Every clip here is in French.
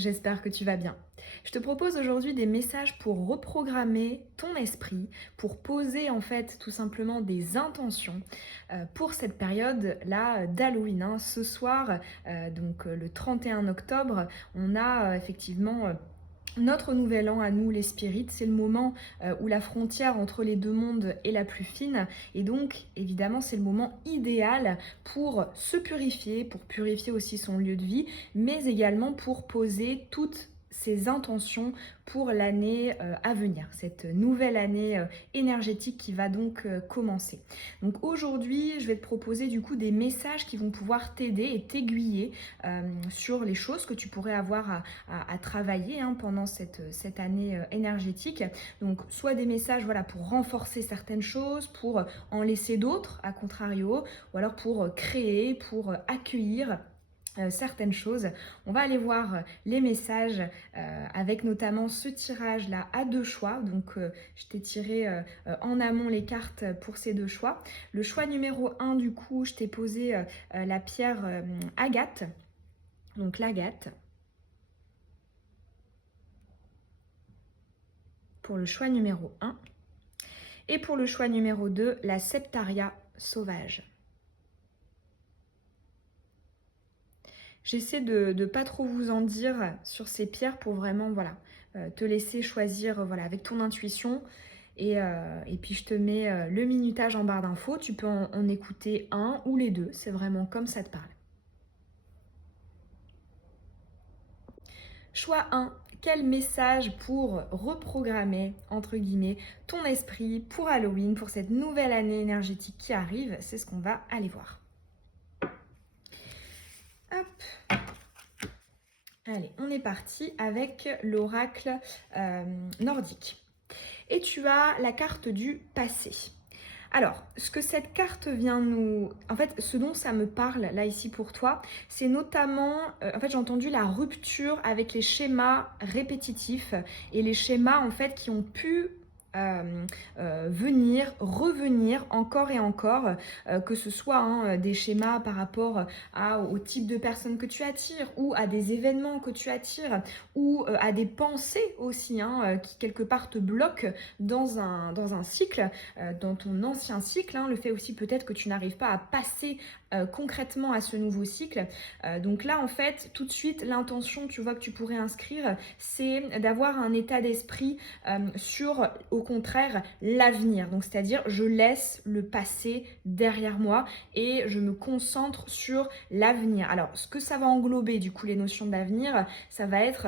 J'espère que tu vas bien. Je te propose aujourd'hui des messages pour reprogrammer ton esprit, pour poser en fait tout simplement des intentions pour cette période là d'Halloween, hein. Ce soir, le 31 octobre, on a effectivement notre nouvel an à nous les spirites. C'est le moment où la frontière entre les deux mondes est la plus fine, et donc évidemment c'est le moment idéal pour se purifier, pour purifier aussi son lieu de vie, mais également pour poser toutes ses intentions pour l'année à venir, cette nouvelle année énergétique qui va donc commencer. Donc aujourd'hui, je vais te proposer du coup des messages qui vont pouvoir t'aider et t'aiguiller sur les choses que tu pourrais avoir à travailler, hein, pendant cette année énergétique. Donc soit des messages, voilà, pour renforcer certaines choses, pour en laisser d'autres à contrario, ou alors pour créer, pour accueillir certaines choses. On va aller voir les messages avec notamment ce tirage là à deux choix. Donc je t'ai tiré en amont les cartes pour ces deux choix. Le choix numéro 1, du coup, je t'ai posé la pierre agate, donc l'agate. Pour le choix numéro 1. Et pour le choix numéro 2, la septaria sauvage. J'essaie de ne pas trop vous en dire sur ces pierres pour vraiment te laisser choisir avec ton intuition. Et puis je te mets le minutage en barre d'infos. Tu peux en écouter un ou les deux. C'est vraiment comme ça te parle. Choix 1. Quel message pour reprogrammer, entre guillemets, ton esprit pour Halloween, pour cette nouvelle année énergétique qui arrive? C'est ce qu'on va aller voir. Hop. Allez, on est parti avec l'oracle nordique. Et tu as la carte du passé. Alors, ce que cette carte vient nous... En fait, ce dont ça me parle, là, ici, pour toi, c'est notamment... en fait, j'ai entendu la rupture avec les schémas répétitifs et les schémas, en fait, qui ont pu... revenir encore et encore, que ce soit des schémas par rapport au type de personnes que tu attires, ou à des événements que tu attires, ou à des pensées aussi, qui quelque part te bloquent dans un cycle, dans ton ancien cycle, le fait aussi peut-être que tu n'arrives pas à passer concrètement à ce nouveau cycle. Donc là, en fait, tout de suite, l'intention, tu vois, que tu pourrais inscrire, c'est d'avoir un état d'esprit sur, au contraire, l'avenir. Donc, c'est-à-dire, je laisse le passé derrière moi et je me concentre sur l'avenir. Alors, ce que ça va englober, du coup, les notions d'avenir, ça va être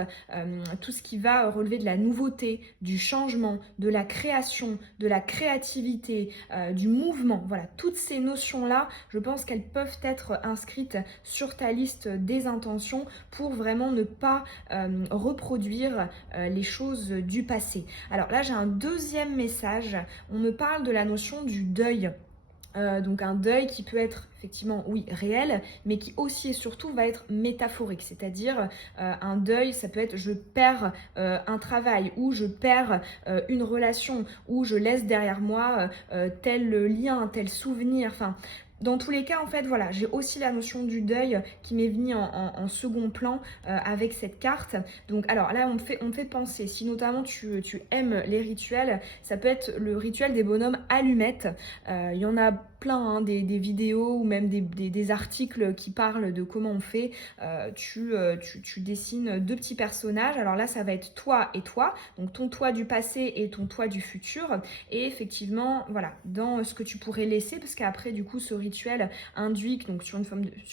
tout ce qui va relever de la nouveauté, du changement, de la création, de la créativité, du mouvement. Voilà, toutes ces notions-là, je pense qu'elles peuvent être inscrites sur ta liste des intentions pour vraiment ne pas reproduire les choses du passé. Alors là, j'ai un deuxième message. On me parle de la notion du deuil. Donc un deuil qui peut être effectivement, oui, réel, mais qui aussi et surtout va être métaphorique. C'est-à-dire un deuil, ça peut être je perds un travail, ou je perds une relation, ou je laisse derrière moi tel lien, tel souvenir. Enfin, dans tous les cas, en fait, voilà, j'ai aussi la notion du deuil qui m'est venue en second plan avec cette carte. Donc, alors là, on me fait penser, si notamment tu aimes les rituels, ça peut être le rituel des bonhommes allumettes. Il y en a plein, des vidéos ou même des articles qui parlent de comment on fait. Tu dessines deux petits personnages. Alors là, ça va être toi et toi, donc ton toi du passé et ton toi du futur. Et effectivement, voilà, dans ce que tu pourrais laisser, parce qu'après, du coup, ce rituel induit que donc, sur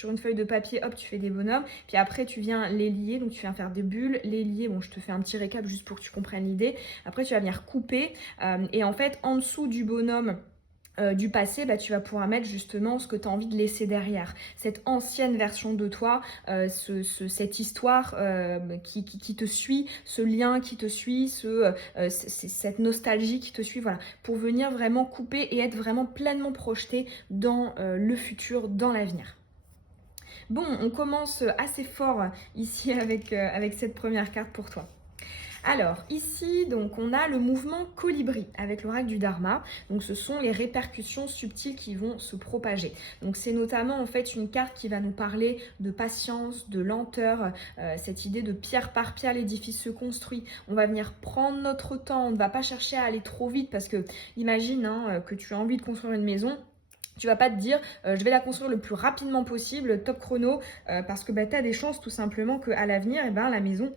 une feuille de papier, hop, tu fais des bonhommes. Puis après, tu viens les lier, donc tu viens faire des bulles, les lier. Bon, je te fais un petit récap juste pour que tu comprennes l'idée. Après, tu vas venir couper. Et en fait, en dessous du bonhomme du passé, tu vas pouvoir mettre justement ce que tu as envie de laisser derrière. Cette ancienne version de toi, cette histoire qui te suit, ce lien qui te suit, cette nostalgie qui te suit, voilà, pour venir vraiment couper et être vraiment pleinement projeté dans le futur, dans l'avenir. Bon, on commence assez fort ici avec cette première carte pour toi. Alors ici, donc on a le mouvement colibri avec l'oracle du Dharma. Donc ce sont les répercussions subtiles qui vont se propager. Donc c'est notamment en fait une carte qui va nous parler de patience, de lenteur, cette idée de pierre par pierre l'édifice se construit. On va venir prendre notre temps, on ne va pas chercher à aller trop vite parce que imagine que tu as envie de construire une maison. Tu vas pas te dire je vais la construire le plus rapidement possible, top chrono, parce que tu as des chances tout simplement qu'à l'avenir, la maison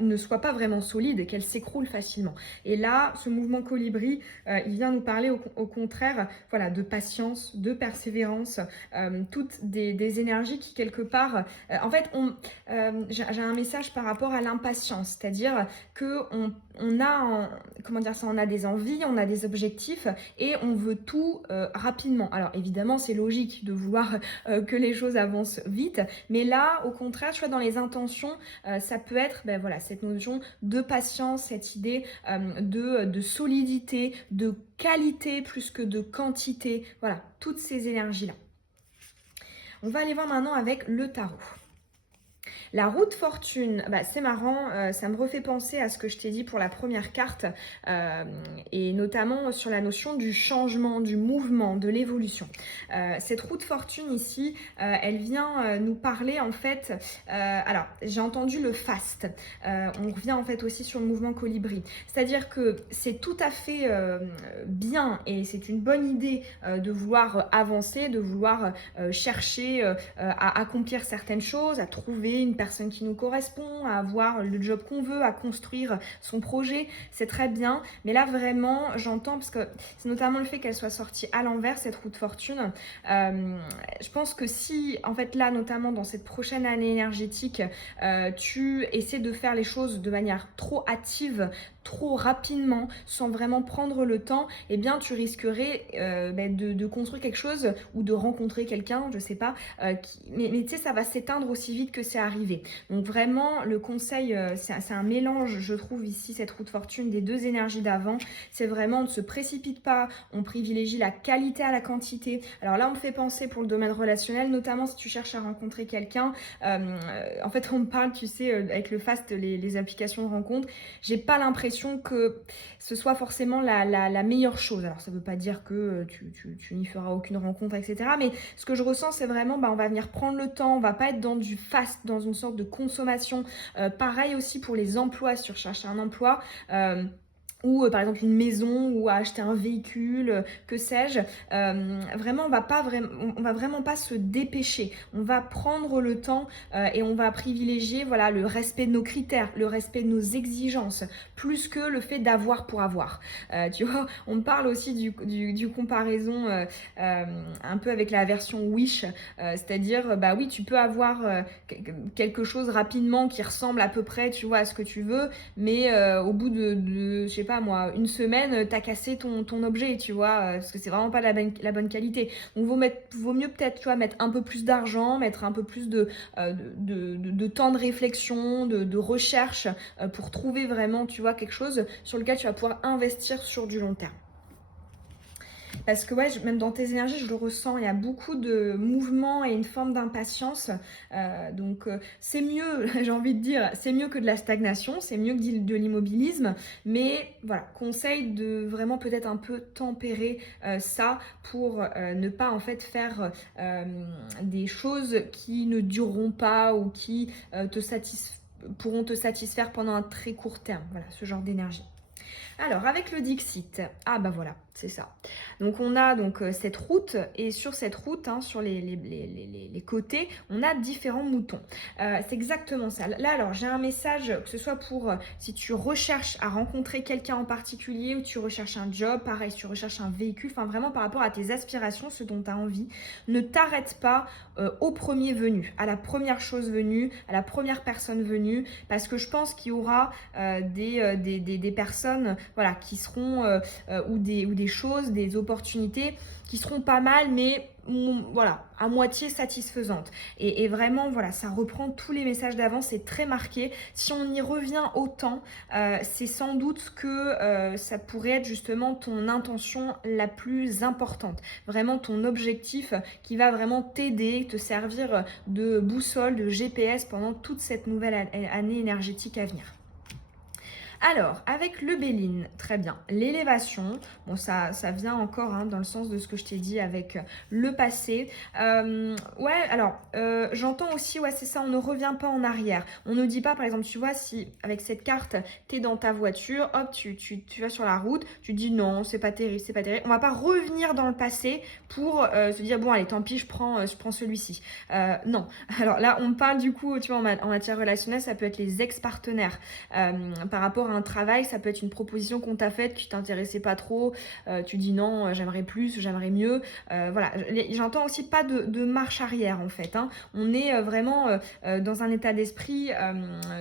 ne soit pas vraiment solide et qu'elle s'écroule facilement. Et là, ce mouvement colibri, il vient nous parler au contraire voilà, de patience, de persévérance, toutes des énergies qui quelque part... en fait, j'ai un message par rapport à l'impatience, c'est-à-dire qu'on a, comment dire ça, on a des envies, on a des objectifs et on veut tout rapidement. Alors évidemment, c'est logique de vouloir que les choses avancent vite, mais là, au contraire, tu vois, dans les intentions, ça peut être voilà, cette notion de patience, cette idée de solidité, de qualité plus que de quantité. Voilà, toutes ces énergies-là. On va aller voir maintenant avec le tarot. La roue de fortune, c'est marrant, ça me refait penser à ce que je t'ai dit pour la première carte, et notamment sur la notion du changement, du mouvement, de l'évolution. Cette roue de fortune ici, elle vient nous parler en fait, alors j'ai entendu le faste, on revient en fait aussi sur le mouvement colibri, c'est-à-dire que c'est tout à fait bien et c'est une bonne idée de vouloir avancer, de vouloir chercher à accomplir certaines choses, à trouver une personne qui nous correspond, à avoir le job qu'on veut, à construire son projet, c'est très bien. Mais là vraiment, j'entends, parce que c'est notamment le fait qu'elle soit sortie à l'envers, cette roue de fortune. Je pense que si, en fait là, notamment dans cette prochaine année énergétique, tu essaies de faire les choses de manière trop hâtive, trop rapidement, sans vraiment prendre le temps, eh bien tu risquerais de construire quelque chose ou de rencontrer quelqu'un, je sais pas, mais tu sais, ça va s'éteindre aussi vite que c'est arrivé. Donc vraiment, le conseil, c'est un mélange, je trouve ici, cette roue de fortune des deux énergies d'avant. C'est vraiment, on ne se précipite pas, on privilégie la qualité à la quantité. Alors là, on me fait penser pour le domaine relationnel, notamment si tu cherches à rencontrer quelqu'un. En fait, on me parle, tu sais, avec le fast, les applications de rencontre, j'ai pas l'impression que ce soit forcément la meilleure chose. Alors ça veut pas dire que tu n'y feras aucune rencontre, etc. Mais ce que je ressens, c'est vraiment, on va venir prendre le temps, on va pas être dans du fast, dans une sorte de consommation. Pareil aussi pour les emplois, si tu recherches un emploi. Ou par exemple une maison ou à acheter un véhicule, que sais-je. Vraiment, on va vraiment pas se dépêcher. On va prendre le temps et on va privilégier voilà, le respect de nos critères, le respect de nos exigences, plus que le fait d'avoir pour avoir. Tu vois, on me parle aussi du comparaison un peu avec la version Wish, c'est-à-dire, oui, tu peux avoir quelque chose rapidement qui ressemble à peu près, tu vois, à ce que tu veux, mais au bout de je sais pas moi, une semaine, t'as cassé ton objet, tu vois, parce que c'est vraiment pas la bonne qualité. Donc vaut mieux peut-être, tu vois, mettre un peu plus d'argent, mettre un peu plus de temps de réflexion, de recherche pour trouver vraiment, tu vois, quelque chose sur lequel tu vas pouvoir investir sur du long terme. Parce que ouais, même dans tes énergies, je le ressens, il y a beaucoup de mouvements et une forme d'impatience. Donc c'est mieux, j'ai envie de dire, c'est mieux que de la stagnation, c'est mieux que de l'immobilisme. Mais voilà, conseil de vraiment peut-être un peu tempérer ça pour ne pas en fait faire des choses qui ne dureront pas ou qui pourront te satisfaire pendant un très court terme. Voilà, ce genre d'énergie. Alors, avec le Dixit, voilà, c'est ça. Donc, on a donc cette route, et sur cette route, sur les côtés, on a différents moutons. C'est exactement ça. Là, alors, j'ai un message, que ce soit pour si tu recherches à rencontrer quelqu'un en particulier, ou tu recherches un job, pareil, si tu recherches un véhicule, enfin, vraiment par rapport à tes aspirations, ce dont tu as envie, ne t'arrête pas au premier venu, à la première chose venue, à la première personne venue, parce que je pense qu'il y aura des personnes voilà, qui seront, ou des choses, des opportunités qui seront pas mal, mais voilà, à moitié satisfaisantes. Et vraiment, voilà, ça reprend tous les messages d'avant, c'est très marqué. Si on y revient autant, c'est sans doute que ça pourrait être justement ton intention la plus importante. Vraiment ton objectif qui va vraiment t'aider, te servir de boussole, de GPS pendant toute cette nouvelle année énergétique à venir. Alors, avec le Béline, très bien. L'élévation, bon, ça vient encore hein, dans le sens de ce que je t'ai dit avec le passé. Ouais, alors, j'entends aussi, ouais, c'est ça, on ne revient pas en arrière. On ne dit pas, par exemple, tu vois, si avec cette carte, tu es dans ta voiture, hop, tu vas sur la route, tu dis non, c'est pas terrible, c'est pas terrible. On va pas revenir dans le passé pour se dire, bon, allez, tant pis, je prends celui-ci. Non. Alors là, on parle du coup, tu vois, en matière relationnelle, ça peut être les ex-partenaires. Par rapport à un travail, ça peut être une proposition qu'on t'a faite qui t'intéressait pas trop, tu dis non, j'aimerais plus, j'aimerais mieux. Voilà, j'entends aussi pas de marche arrière en fait. Hein. On est vraiment dans un état d'esprit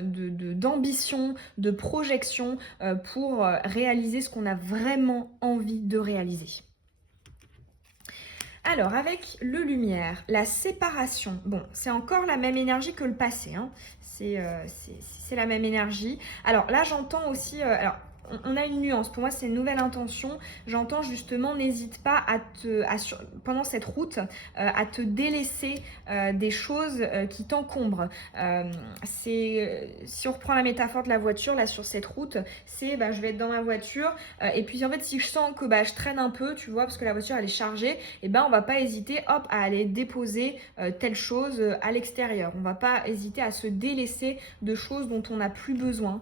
d'ambition, de projection pour réaliser ce qu'on a vraiment envie de réaliser. Alors, avec le lumière, la séparation, bon, c'est encore la même énergie que le passé, hein. C'est la même énergie. Alors là, j'entends aussi, on a une nuance. Pour moi, c'est une nouvelle intention. J'entends justement, n'hésite pas pendant cette route, à te délaisser des choses qui t'encombrent. Si on reprend la métaphore de la voiture, là, sur cette route, c'est, je vais être dans ma voiture, et puis en fait, si je sens que je traîne un peu, tu vois, parce que la voiture, elle est chargée, et on va pas hésiter, hop, à aller déposer telle chose à l'extérieur. On va pas hésiter à se délaisser de choses dont on n'a plus besoin.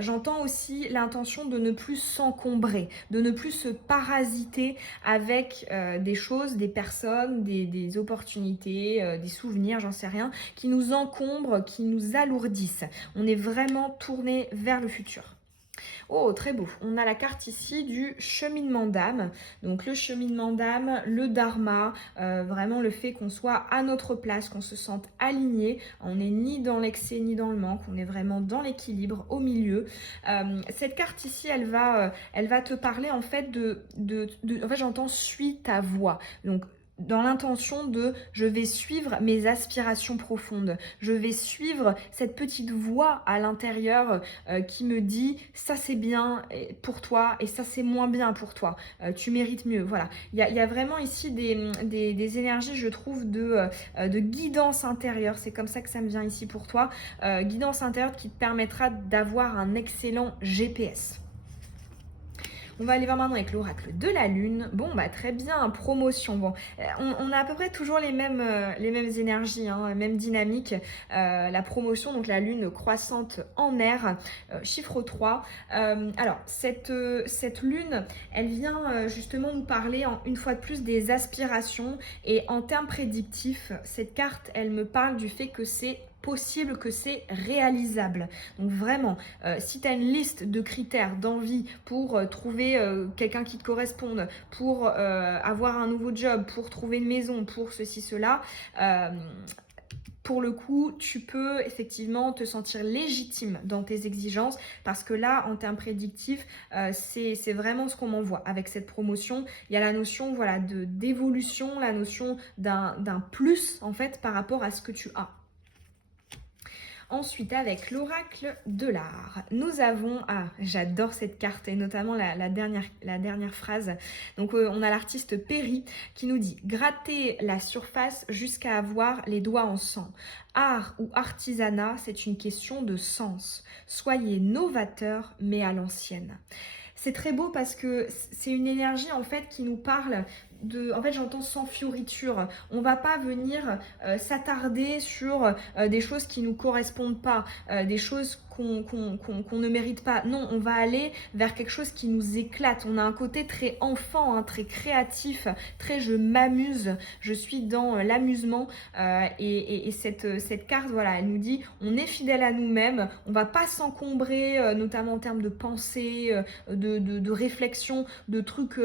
J'entends aussi l'intention de ne plus s'encombrer, de ne plus se parasiter avec des choses, des personnes, des opportunités, des souvenirs, j'en sais rien, qui nous encombrent, qui nous alourdissent. On est vraiment tourné vers le futur. Oh, très beau. On a la carte ici du cheminement d'âme. Donc le cheminement d'âme, le dharma, vraiment le fait qu'on soit à notre place, qu'on se sente aligné. On n'est ni dans l'excès ni dans le manque, on est vraiment dans l'équilibre, au milieu. Cette carte ici, elle va te parler en fait en fait, j'entends suis ta voix. Donc dans l'intention de je vais suivre mes aspirations profondes, je vais suivre cette petite voix à l'intérieur qui me dit ça c'est bien pour toi et ça c'est moins bien pour toi, tu mérites mieux. Voilà, il y a vraiment ici des énergies, je trouve, de guidance intérieure, c'est comme ça que ça me vient ici pour toi, guidance intérieure qui te permettra d'avoir un excellent GPS. On va aller voir maintenant avec l'oracle de la lune. Bon, très bien, promotion. Bon, on a à peu près toujours les mêmes énergies, hein, même dynamique. La promotion, donc la lune croissante en air, chiffre 3. Alors, cette lune, elle vient justement nous parler une fois de plus des aspirations. Et en termes prédictifs, cette carte, elle me parle du fait que c'est possible, que c'est réalisable. Donc vraiment, si tu as une liste de critères, d'envie pour trouver quelqu'un qui te corresponde, pour avoir un nouveau job, pour trouver une maison, pour ceci, cela, pour le coup, tu peux effectivement te sentir légitime dans tes exigences parce que là, en termes prédictifs, c'est vraiment ce qu'on m'envoie. Avec cette promotion, il y a la notion d'évolution, la notion d'un plus en fait par rapport à ce que tu as. Ensuite, avec l'oracle de l'art, nous avons, j'adore cette carte et notamment la dernière phrase. Donc, on a l'artiste Perry qui nous dit « Gratter la surface jusqu'à avoir les doigts en sang. Art ou artisanat, c'est une question de sens. Soyez novateur, mais à l'ancienne. » C'est très beau parce que c'est une énergie en fait qui nous parle en fait j'entends sans fioriture. On va pas venir s'attarder sur des choses qui nous correspondent pas, des choses qu'on ne mérite pas. Non, on va aller vers quelque chose qui nous éclate. On a un côté très enfant, hein, très créatif, très je m'amuse, je suis dans l'amusement et cette carte, voilà, elle nous dit on est fidèle à nous-mêmes, on va pas s'encombrer, notamment en termes de pensée, de réflexion, de trucs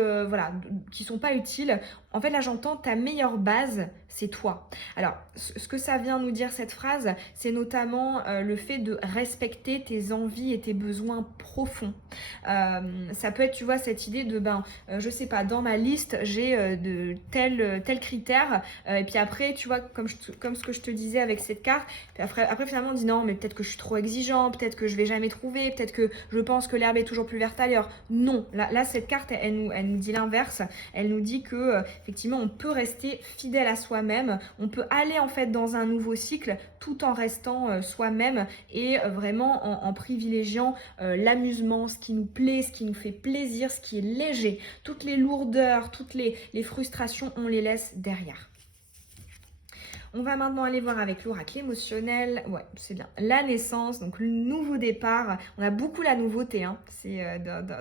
qui sont pas utiles. En fait, là, j'entends ta meilleure base, c'est toi. Alors, ce que ça vient nous dire, cette phrase, c'est notamment le fait de respecter tes envies et tes besoins profonds. Ça peut être, tu vois, cette idée de, je sais pas, dans ma liste, j'ai de tel critère, et puis après, tu vois, comme ce que je te disais avec cette carte, puis après finalement, on dit non, mais peut-être que je suis trop exigeant, peut-être que je vais jamais trouver, peut-être que je pense que l'herbe est toujours plus verte ailleurs. Non, là cette carte, elle nous dit l'inverse. Elle nous dit que effectivement, on peut rester fidèle à soi-même soi-même. On peut aller en fait dans un nouveau cycle tout en restant soi-même et vraiment en privilégiant l'amusement, ce qui nous plaît, ce qui nous fait plaisir, ce qui est léger. Toutes les lourdeurs, toutes les frustrations, on les laisse derrière. On va maintenant aller voir avec l'oracle émotionnel. Ouais, c'est bien. La naissance, donc le nouveau départ. On a beaucoup la nouveauté, hein. C'est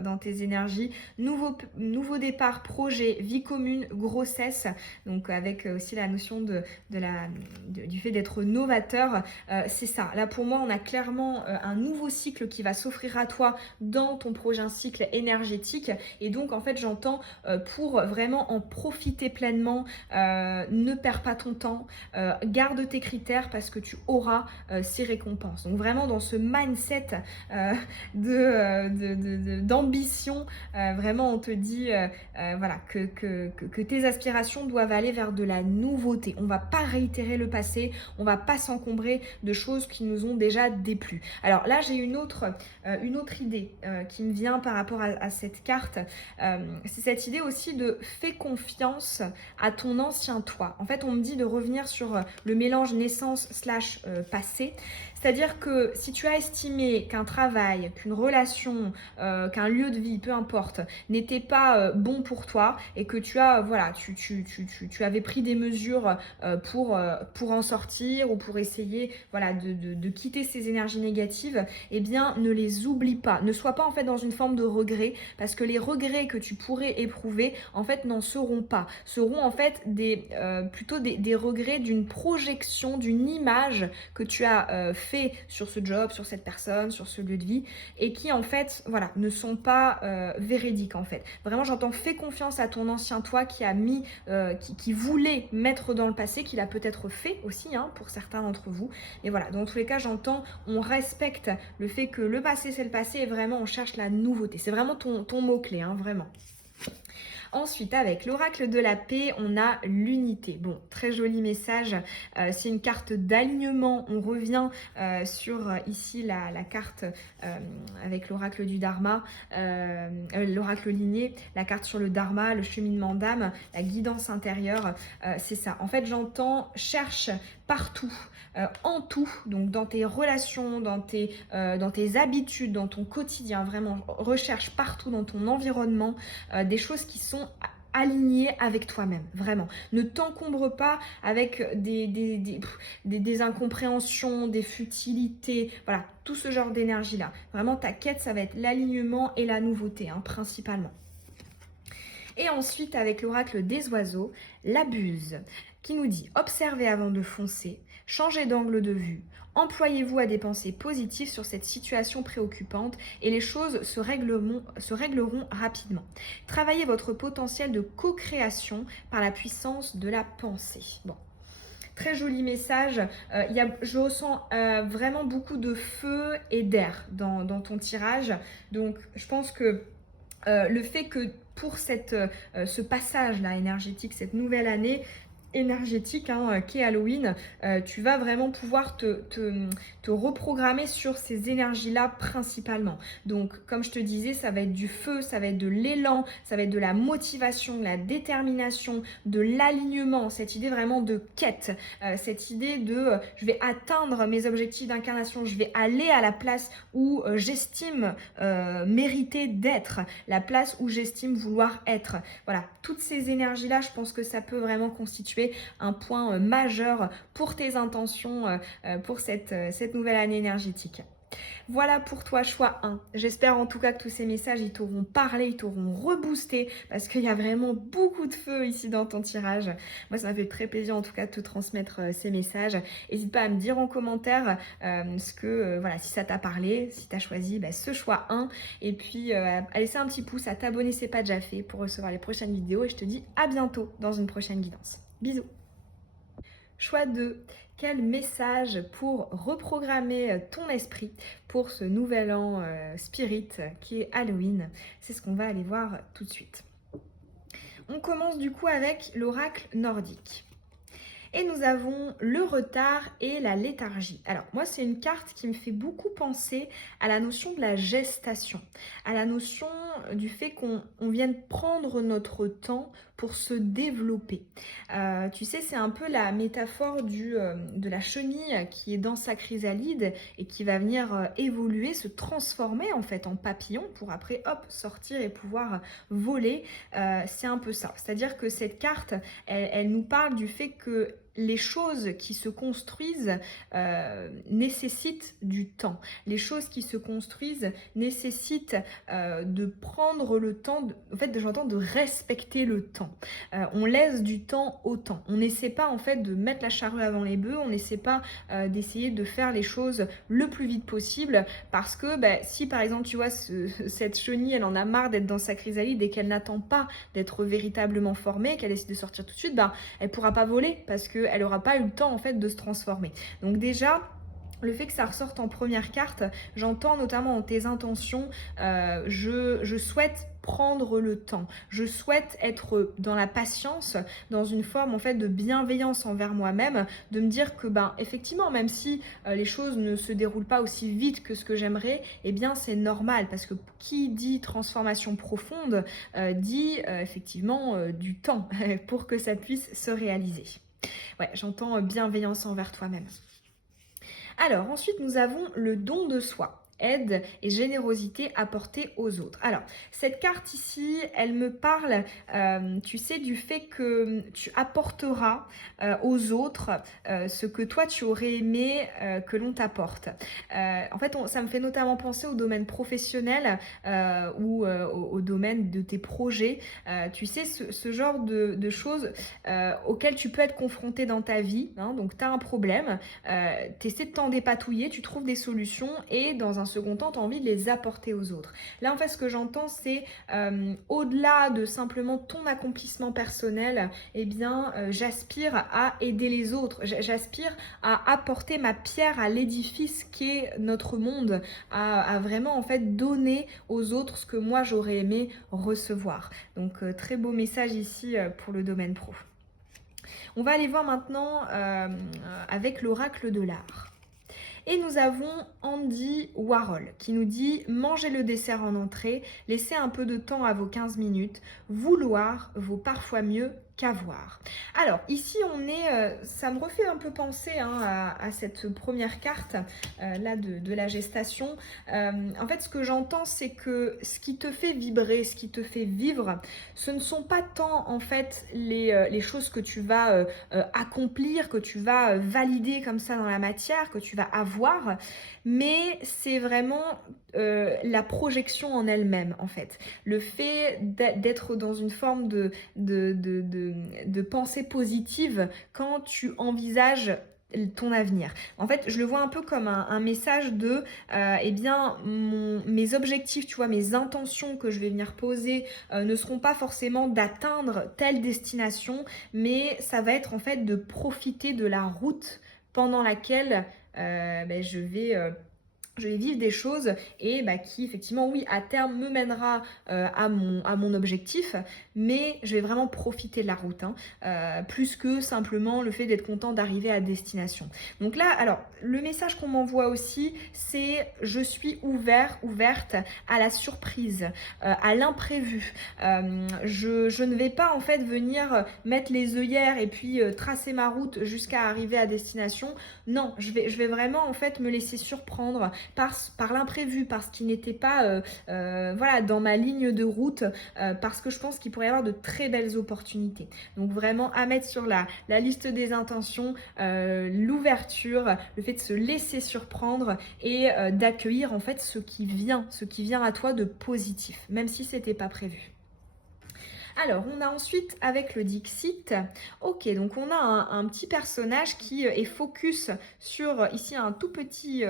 dans tes énergies. Nouveau départ, projet, vie commune, grossesse. Donc avec aussi la notion du fait d'être novateur. C'est ça. Là pour moi, on a clairement un nouveau cycle qui va s'offrir à toi dans ton prochain cycle énergétique. Et donc en fait, j'entends pour vraiment en profiter pleinement, ne perds pas ton temps. Garde tes critères parce que tu auras ces récompenses. Donc vraiment dans ce mindset d'ambition, vraiment on te dit voilà, que tes aspirations doivent aller vers de la nouveauté. On ne va pas réitérer le passé, on ne va pas s'encombrer de choses qui nous ont déjà déplu. Alors là j'ai une autre idée qui me vient par rapport à cette carte. C'est cette idée aussi de fais confiance à ton ancien toi. En fait on me dit de revenir sur le mélange naissance / passé. C'est-à-dire que si tu as estimé qu'un travail, qu'une relation, qu'un lieu de vie, peu importe, n'était pas bon pour toi et que tu as, voilà, tu avais pris des mesures pour en sortir ou pour essayer, voilà, de quitter ces énergies négatives, eh bien, ne les oublie pas. Ne sois pas en fait dans une forme de regret parce que les regrets que tu pourrais éprouver, en fait, n'en seront pas. Seront en fait plutôt des regrets d'une projection, d'une image que tu as fait sur ce job, sur cette personne, sur ce lieu de vie et qui en fait, voilà, ne sont pas véridiques en fait. Vraiment, j'entends fais confiance à ton ancien toi qui a mis, qui voulait mettre dans le passé, qu'il a peut-être fait aussi hein, pour certains d'entre vous. Mais voilà, dans tous les cas, j'entends, on respecte le fait que le passé c'est le passé et vraiment on cherche la nouveauté. C'est vraiment ton mot-clé, hein, vraiment. Ensuite, avec l'oracle de la paix, on a l'unité. Bon, très joli message. C'est une carte d'alignement. On revient sur ici la carte avec l'oracle du Dharma, l'oracle ligné, la carte sur le Dharma, le cheminement d'âme, la guidance intérieure. C'est ça. En fait, j'entends cherche partout. En tout, donc dans tes relations, dans tes habitudes, dans ton quotidien, vraiment recherche partout dans ton environnement des choses qui sont alignées avec toi-même, vraiment. Ne t'encombre pas avec des incompréhensions, des futilités, voilà, tout ce genre d'énergie-là. Vraiment, ta quête, ça va être l'alignement et la nouveauté, hein, principalement. Et ensuite, avec l'oracle des oiseaux, la buse, qui nous dit « Observez avant de foncer, changez d'angle de vue, employez-vous à des pensées positives sur cette situation préoccupante et les choses se régleront rapidement. Travaillez votre potentiel de co-création par la puissance de la pensée. » Bon. Très joli message. Je ressens vraiment beaucoup de feu et d'air dans ton tirage. Donc, je pense que le fait que pour ce passage-là énergétique, cette nouvelle année énergétique qu'est Halloween, tu vas vraiment pouvoir te reprogrammer sur ces énergies-là principalement. Donc, comme je te disais, ça va être du feu, ça va être de l'élan, ça va être de la motivation, de la détermination, de l'alignement, cette idée vraiment de quête, cette idée de je vais atteindre mes objectifs d'incarnation, je vais aller à la place où j'estime mériter d'être, la place où j'estime vouloir être. Voilà, toutes ces énergies-là, je pense que ça peut vraiment constituer un point majeur pour tes intentions pour cette nouvelle année énergétique. Voilà pour toi, choix 1. J'espère en tout cas que tous ces messages, ils t'auront parlé, ils t'auront reboosté parce qu'il y a vraiment beaucoup de feu ici dans ton tirage. Moi, ça m'a fait très plaisir en tout cas de te transmettre ces messages. N'hésite pas à me dire en commentaire voilà, si ça t'a parlé, si tu as choisi ce choix 1. Et puis, à laisser un petit pouce, à t'abonner si ce n'est pas déjà fait pour recevoir les prochaines vidéos. Et je te dis à bientôt dans une prochaine guidance. Bisous. Choix 2. Quel message pour reprogrammer ton esprit pour ce nouvel an spirit qui est Halloween? C'est ce qu'on va aller voir tout de suite. On commence du coup avec l'oracle nordique. Et nous avons le retard et la léthargie. Alors moi, c'est une carte qui me fait beaucoup penser à la notion de la gestation, à la notion du fait qu'on vienne prendre notre temps pour se développer. Tu sais, c'est un peu la métaphore de la chenille qui est dans sa chrysalide et qui va venir évoluer, se transformer en fait en papillon pour après hop sortir et pouvoir voler. C'est un peu ça. C'est-à-dire que cette carte, elle nous parle du fait que les choses qui se construisent nécessitent du temps. Les choses qui se construisent nécessitent de prendre le temps, en fait, j'entends de respecter le temps. On laisse du temps au temps. On n'essaie pas en fait de mettre la charrue avant les bœufs, on n'essaie pas d'essayer de faire les choses le plus vite possible parce que si par exemple tu vois cette chenille, elle en a marre d'être dans sa chrysalide et qu'elle n'attend pas d'être véritablement formée, qu'elle essaie de sortir tout de suite, elle pourra pas voler parce qu'elle n'aura pas eu le temps en fait de se transformer. Donc déjà, le fait que ça ressorte en première carte, j'entends notamment dans tes intentions, je souhaite prendre le temps. Je souhaite être dans la patience, dans une forme en fait de bienveillance envers moi-même, de me dire que effectivement, même si les choses ne se déroulent pas aussi vite que ce que j'aimerais, eh bien c'est normal parce que qui dit transformation profonde dit effectivement du temps pour que ça puisse se réaliser. Ouais, j'entends bienveillance envers toi-même. Alors ensuite, nous avons le don de soi. Aide et générosité apportée aux autres. Alors, cette carte ici, elle me parle, tu sais, du fait que tu apporteras aux autres ce que toi, tu aurais aimé que l'on t'apporte. En fait, ça me fait notamment penser au domaine professionnel ou au domaine de tes projets. Tu sais, ce genre de choses auxquelles tu peux être confronté dans ta vie. Hein, donc, tu as un problème, tu essaies de t'en dépatouiller, tu trouves des solutions et dans un second temps, tu as envie de les apporter aux autres. Là, en fait, ce que j'entends, c'est au-delà de simplement ton accomplissement personnel, eh bien, j'aspire à aider les autres. J'aspire à apporter ma pierre à l'édifice qu'est notre monde, à vraiment, en fait, donner aux autres ce que moi, j'aurais aimé recevoir. Donc, très beau message ici pour le domaine pro. On va aller voir maintenant avec l'oracle de l'art. Et nous avons Andy Warhol qui nous dit « Mangez le dessert en entrée, laissez un peu de temps à vos 15 minutes, vouloir vaut parfois mieux qu'avoir ». Alors ici on est, ça me refait un peu penser à cette première carte là de la gestation. En fait ce que j'entends c'est que ce qui te fait vibrer, ce qui te fait vivre, ce ne sont pas tant en fait les choses que tu vas accomplir, que tu vas valider comme ça dans la matière, que tu vas avoir, mais c'est vraiment la projection en elle-même en fait. Le fait d'être dans une forme de pensée positive quand tu envisages ton avenir. En fait, je le vois un peu comme un message de, eh bien, mes objectifs, tu vois, mes intentions que je vais venir poser ne seront pas forcément d'atteindre telle destination, mais ça va être en fait de profiter de la route pendant laquelle je vais vivre des choses et qui effectivement oui à terme me mènera à mon objectif, mais je vais vraiment profiter de la route plus que simplement le fait d'être content d'arriver à destination. Donc là alors le message qu'on m'envoie aussi c'est je suis ouverte à la surprise, à l'imprévu. Je ne vais pas en fait venir mettre les œillères et puis tracer ma route jusqu'à arriver à destination. Non, je vais vraiment en fait me laisser surprendre par l'imprévu, parce qu'il n'était pas voilà, dans ma ligne de route, parce que je pense qu'il pourrait y avoir de très belles opportunités. Donc vraiment à mettre sur la liste des intentions, l'ouverture, le fait de se laisser surprendre et d'accueillir en fait ce qui vient à toi de positif, même si c'était pas prévu. Alors, on a ensuite avec le Dixit, ok, donc on a un petit personnage qui est focus sur, ici, un tout petit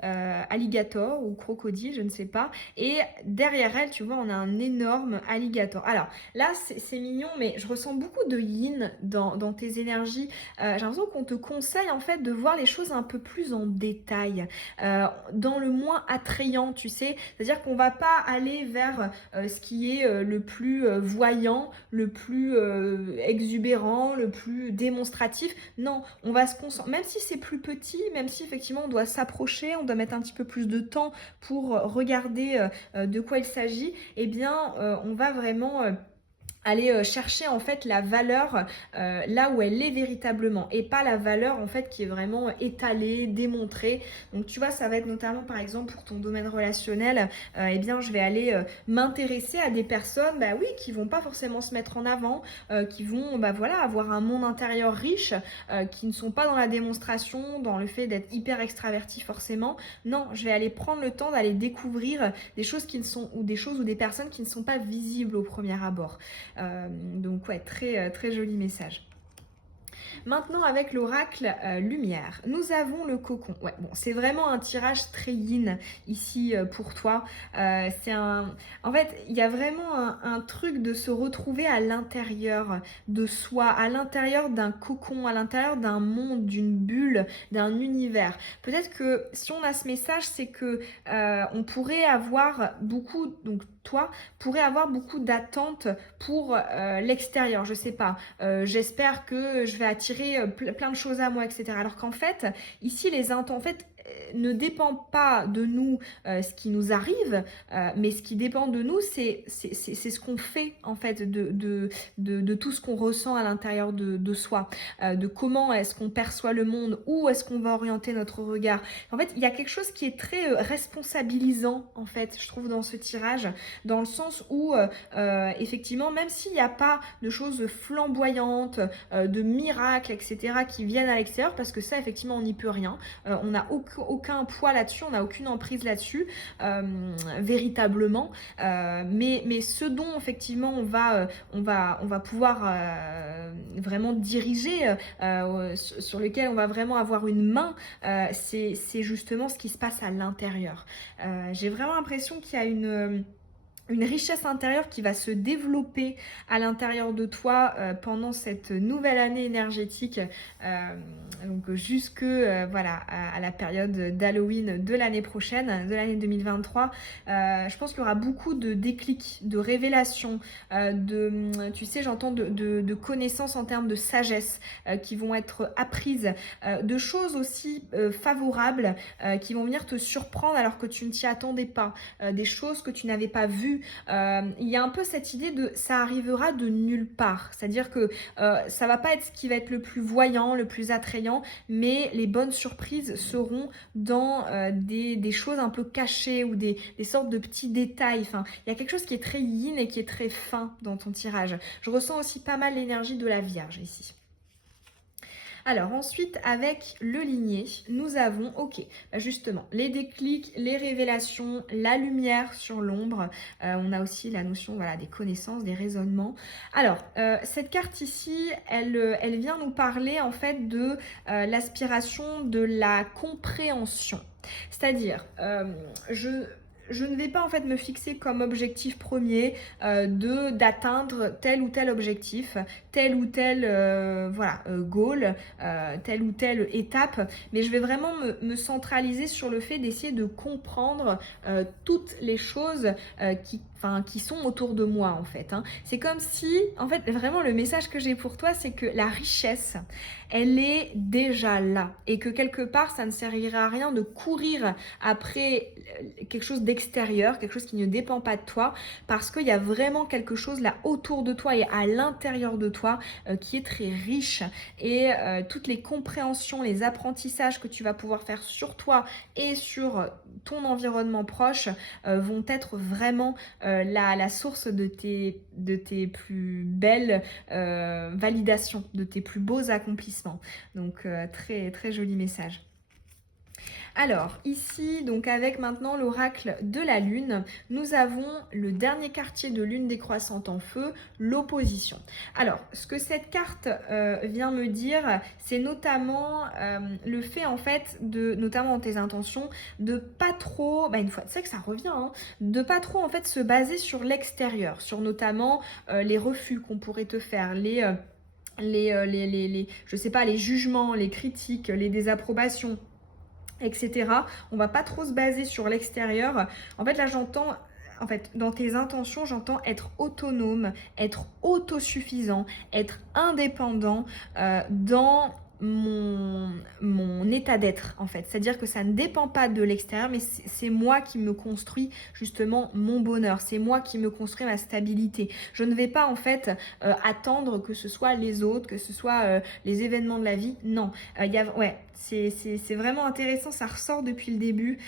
alligator ou crocodile, je ne sais pas, et derrière elle, tu vois, on a un énorme alligator. Alors, là, c'est mignon, mais je ressens beaucoup de yin dans tes énergies. J'ai l'impression qu'on te conseille, en fait, de voir les choses un peu plus en détail, dans le moins attrayant, tu sais, c'est-à-dire qu'on va pas aller vers ce qui est le plus voyant, le plus exubérant, le plus démonstratif. Non, on va se concentrer, même si c'est plus petit, même si effectivement on doit s'approcher, on doit mettre un petit peu plus de temps pour regarder de quoi il s'agit, eh bien on va vraiment aller chercher en fait la valeur là où elle est véritablement et pas la valeur en fait qui est vraiment étalée, démontrée. Donc tu vois, ça va être notamment par exemple pour ton domaine relationnel, eh bien je vais aller m'intéresser à des personnes, bah oui, qui vont pas forcément se mettre en avant, qui vont bah voilà avoir un monde intérieur riche, qui ne sont pas dans la démonstration, dans le fait d'être hyper extraverti forcément. Non, je vais aller prendre le temps d'aller découvrir des choses qui ne sont ou des choses ou des personnes qui ne sont pas visibles au premier abord. Donc ouais, très joli message. Maintenant, avec l'oracle lumière, nous avons le cocon. Ouais, bon, c'est vraiment un tirage très yin ici pour toi. En fait, il y a vraiment un truc de se retrouver à l'intérieur de soi, à l'intérieur d'un cocon, à l'intérieur d'un monde, d'une bulle, d'un univers. Peut-être que si on a ce message, c'est que on pourrait avoir beaucoup, donc toi, pourrait avoir beaucoup d'attentes pour l'extérieur. Je sais pas. J'espère que je vais attirer plein de choses à moi, etc. Alors qu'en fait, ici, les intentions, en fait, ne dépend pas de nous ce qui nous arrive, mais ce qui dépend de nous, c'est ce qu'on fait en fait de tout ce qu'on ressent à l'intérieur de soi, de comment est-ce qu'on perçoit le monde, où est-ce qu'on va orienter notre regard. En fait, il y a quelque chose qui est très responsabilisant en fait, je trouve dans ce tirage, dans le sens où effectivement, même s'il n'y a pas de choses flamboyantes, de miracles, etc., qui viennent à l'extérieur, parce que ça, effectivement, on n'y peut rien. On n'a aucun poids là-dessus, on n'a aucune emprise là-dessus, véritablement. Mais ce dont, effectivement, on va pouvoir vraiment diriger, sur lequel on va vraiment avoir une main, c'est justement ce qui se passe à l'intérieur. J'ai vraiment l'impression qu'il y a une richesse intérieure qui va se développer à l'intérieur de toi pendant cette nouvelle année énergétique, donc jusque voilà à la période d'Halloween de l'année prochaine, de l'année 2023. Je pense qu'il y aura beaucoup de déclics, de révélations, tu sais, j'entends de connaissances en termes de sagesse qui vont être apprises, de choses aussi favorables qui vont venir te surprendre alors que tu ne t'y attendais pas, des choses que tu n'avais pas vues. Il y a un peu cette idée de ça arrivera de nulle part, c'est-à-dire que ça va pas être ce qui va être le plus voyant, le plus attrayant, mais les bonnes surprises seront dans des choses un peu cachées ou des sortes de petits détails. Enfin, il y a quelque chose qui est très yin et qui est très fin dans ton tirage. Je ressens aussi pas mal l'énergie de la Vierge ici. Alors ensuite, avec le ligné, nous avons, ok, justement, les déclics, les révélations, la lumière sur l'ombre. On a aussi la notion, voilà, des connaissances, des raisonnements. Alors, cette carte ici, elle vient nous parler en fait de l'aspiration de la compréhension. C'est-à-dire, je ne vais pas en fait me fixer comme objectif premier d'atteindre tel ou tel objectif, tel ou tel voilà, goal, telle ou telle étape, mais je vais vraiment me centraliser sur le fait d'essayer de comprendre toutes les choses qui sont autour de moi en fait. Hein. C'est comme si, en fait, vraiment le message que j'ai pour toi, c'est que la richesse, elle est déjà là et que quelque part, ça ne servira à rien de courir après quelque chose d'extérieur, quelque chose qui ne dépend pas de toi, parce qu'il y a vraiment quelque chose là autour de toi et à l'intérieur de toi qui est très riche et toutes les compréhensions, les apprentissages que tu vas pouvoir faire sur toi et sur ton environnement proche vont être vraiment la source de tes plus belles validations, de tes plus beaux accomplissements. Donc très très joli message. Alors ici, donc avec maintenant l'oracle de la lune, nous avons le dernier quartier de lune décroissante en feu, l'opposition. Alors ce que cette carte vient me dire, c'est notamment le fait en fait de, notamment dans tes intentions, de pas trop, une fois, c'est que ça revient, hein, de pas trop en fait se baser sur l'extérieur, sur notamment les refus qu'on pourrait te faire, je sais pas, les jugements, les critiques, les désapprobations, etc. On va pas trop se baser sur l'extérieur. En fait, là, dans tes intentions, j'entends être autonome, être autosuffisant, être indépendant dans mon état d'être en fait. C'est-à-dire que ça ne dépend pas de l'extérieur, mais c'est moi qui me construis justement mon bonheur. C'est moi qui me construis ma stabilité. Je ne vais pas en fait attendre que ce soit les autres, que ce soit les événements de la vie. Non, ouais, c'est vraiment intéressant. Ça ressort depuis le début.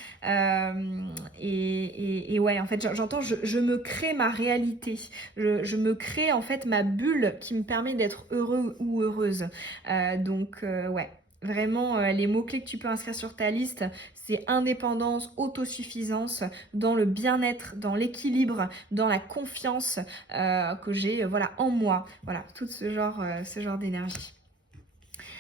Et ouais, en fait, j'entends, je me crée ma réalité. Je me crée en fait ma bulle qui me permet d'être heureux ou heureuse. Ouais. Vraiment, les mots-clés que tu peux inscrire sur ta liste, c'est indépendance, autosuffisance, dans le bien-être, dans l'équilibre, dans la confiance que j'ai voilà, en moi. Voilà, tout ce genre d'énergie.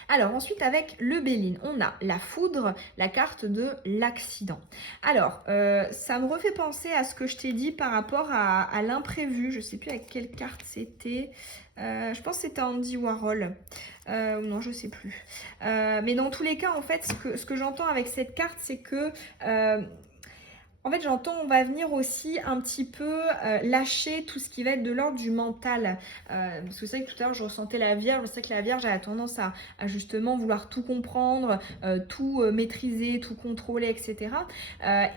Alors ensuite avec le Béline, on a la foudre, la carte de l'accident. Alors ça me refait penser à ce que je t'ai dit par rapport à l'imprévu. Je ne sais plus avec quelle carte c'était. Je pense que c'était Andy Warhol. Non, je sais plus. Mais dans tous les cas, en fait, ce que j'entends avec cette carte, c'est que en fait, j'entends, on va venir aussi un petit peu lâcher tout ce qui va être de l'ordre du mental. Parce que c'est vrai que tout à l'heure, je ressentais la Vierge. Je sais que la Vierge a tendance à justement vouloir tout comprendre, tout maîtriser, tout contrôler, etc.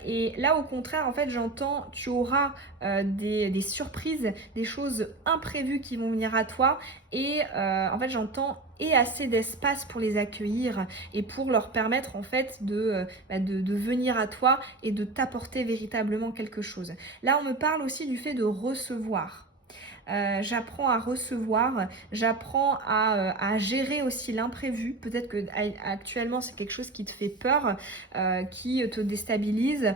Et là, au contraire, en fait, j'entends, tu auras des surprises, des choses imprévues qui vont venir à toi. Et en fait, j'entends et assez d'espace pour les accueillir et pour leur permettre en fait de venir à toi et de t'apporter véritablement quelque chose. Là, on me parle aussi du fait de recevoir. J'apprends à recevoir, j'apprends à gérer aussi l'imprévu. Peut-être que actuellement c'est quelque chose qui te fait peur, qui te déstabilise.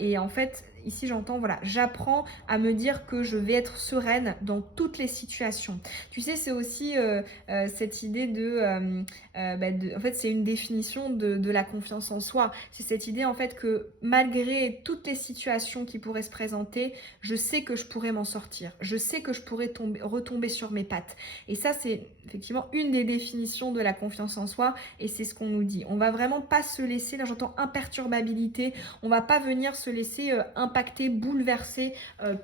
Et en fait, ici j'entends, voilà, j'apprends à me dire que je vais être sereine dans toutes les situations. Tu sais, c'est aussi cette idée en fait, c'est une définition de la confiance en soi. C'est cette idée en fait que malgré toutes les situations qui pourraient se présenter, je sais que je pourrais m'en sortir. Je sais que je pourrais retomber sur mes pattes. Et ça, c'est effectivement une des définitions de la confiance en soi. Et c'est ce qu'on nous dit. On va vraiment pas se laisser, là j'entends imperturbabilité, on va pas venir se laisser impacter, bouleverser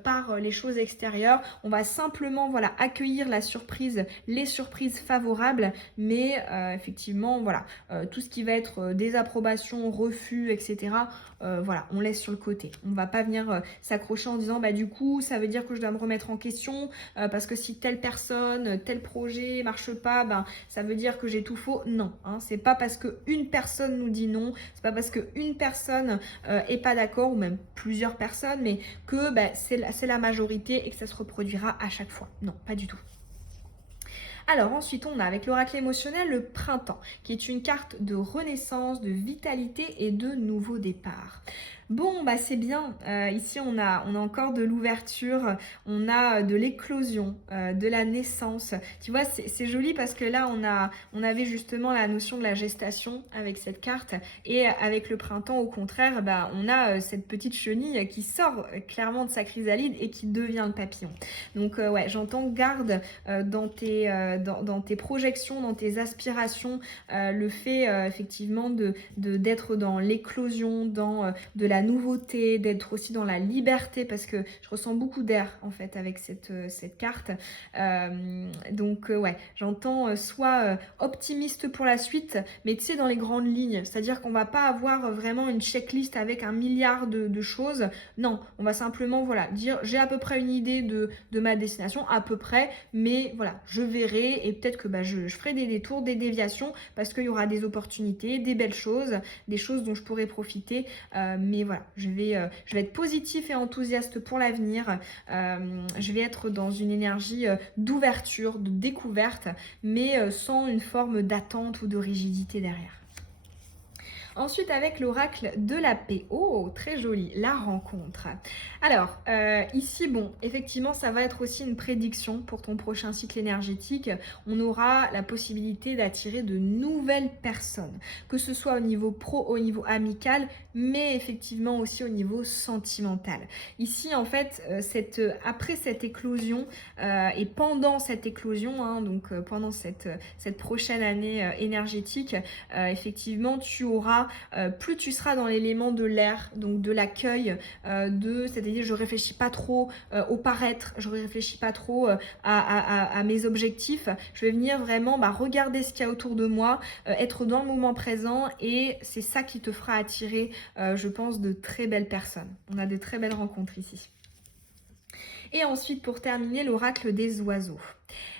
par les choses extérieures. On va simplement voilà, accueillir la surprise, les surprises favorables, mais effectivement, voilà, tout ce qui va être désapprobation, refus, etc., voilà, on laisse sur le côté. On ne va pas venir s'accrocher en disant, bah du coup, ça veut dire que je dois me remettre en question, parce que si telle personne, tel projet marche pas, ben, ça veut dire que j'ai tout faux. Non, hein, c'est pas parce qu'une personne nous dit non, c'est pas parce qu'une personne est pas d'accord, ou même plusieurs personnes, mais que bah, c'est la majorité et que ça se reproduira à chaque fois. Non, pas du tout. Alors ensuite, on a avec l'oracle émotionnel le printemps, qui est une carte de renaissance, de vitalité et de nouveau départ. Bon, bah c'est bien. Ici, on a encore de l'ouverture, on a de l'éclosion, de la naissance. Tu vois, c'est joli parce que là, on avait justement la notion de la gestation avec cette carte. Et avec le printemps, au contraire, bah, on a cette petite chenille qui sort clairement de sa chrysalide et qui devient le papillon. Donc, ouais, j'entends garde dans tes projections, dans tes aspirations, le fait effectivement d'être dans l'éclosion, dans de la nouveauté, d'être aussi dans la liberté, parce que je ressens beaucoup d'air en fait avec cette carte. Ouais, j'entends soit optimiste pour la suite, mais tu sais, dans les grandes lignes, c'est-à-dire qu'on va pas avoir vraiment une checklist avec 1 milliard de choses. Non, on va simplement voilà, dire j'ai à peu près une idée de ma destination, à peu près, mais voilà, je verrai et peut-être que bah, je ferai des détours, des déviations, parce qu'il y aura des opportunités, des belles choses, des choses dont je pourrai profiter. Mais voilà, je vais être positif et enthousiaste pour l'avenir. Je vais être dans une énergie d'ouverture, de découverte, mais sans une forme d'attente ou de rigidité derrière. Ensuite, avec l'oracle de la paix. Oh, très joli, la rencontre. Alors, ici, bon, effectivement, ça va être aussi une prédiction pour ton prochain cycle énergétique. On aura la possibilité d'attirer de nouvelles personnes, que ce soit au niveau pro, au niveau amical, mais effectivement aussi au niveau sentimental. Ici, en fait, après cette éclosion et pendant cette éclosion, hein, donc pendant cette prochaine année énergétique, effectivement, tu auras avanceras, plus tu seras dans l'élément de l'air, donc de l'accueil, c'est-à-dire je réfléchis pas trop au paraître, je réfléchis pas trop à mes objectifs, je vais venir vraiment regarder ce qu'il y a autour de moi, être dans le moment présent, et c'est ça qui te fera attirer, je pense, de très belles personnes. On a de très belles rencontres ici. Et ensuite, pour terminer, l'oracle des oiseaux.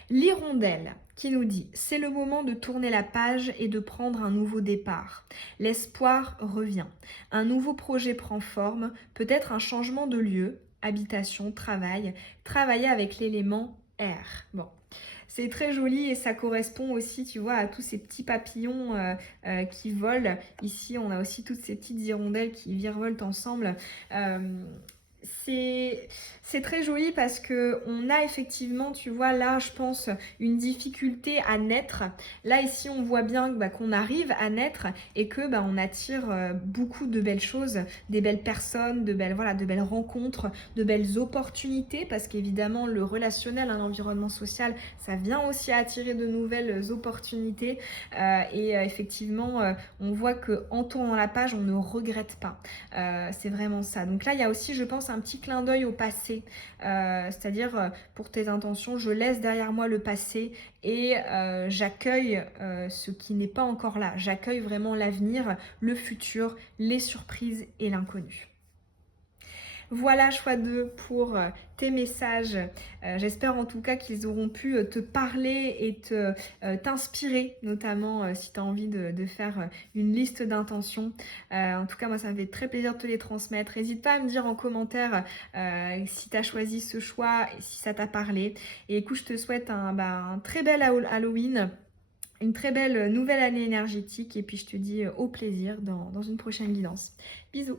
L'hirondelle qui nous dit « C'est le moment de tourner la page et de prendre un nouveau départ. L'espoir revient. Un nouveau projet prend forme, peut-être un changement de lieu, habitation, travail, travailler avec l'élément air. » Bon. C'est très joli et ça correspond aussi, tu vois, à tous ces petits papillons qui volent. Ici, on a aussi toutes ces petites hirondelles qui virevoltent ensemble. C'est très joli parce que on a effectivement, tu vois, là, je pense, une difficulté à naître. Là, ici, on voit bien qu'on arrive à naître et que on attire beaucoup de belles choses, des belles personnes, de belles rencontres, de belles opportunités, parce qu'évidemment, le relationnel, l'environnement social, ça vient aussi attirer de nouvelles opportunités. Effectivement, on voit qu'en tournant la page, on ne regrette pas. C'est vraiment ça. Donc là, il y a aussi, je pense, un petit clin d'œil au passé, c'est-à-dire pour tes intentions, je laisse derrière moi le passé et j'accueille ce qui n'est pas encore là. J'accueille vraiment l'avenir, le futur, les surprises et l'inconnu. Voilà, choix 2 pour tes messages. J'espère en tout cas qu'ils auront pu te parler et t'inspirer, notamment si tu as envie de faire une liste d'intentions. En tout cas, moi, ça me fait très plaisir de te les transmettre. N'hésite pas à me dire en commentaire si tu as choisi ce choix et si ça t'a parlé. Et écoute, je te souhaite un très bel Halloween, une très belle nouvelle année énergétique. Et puis, je te dis au plaisir dans une prochaine guidance. Bisous!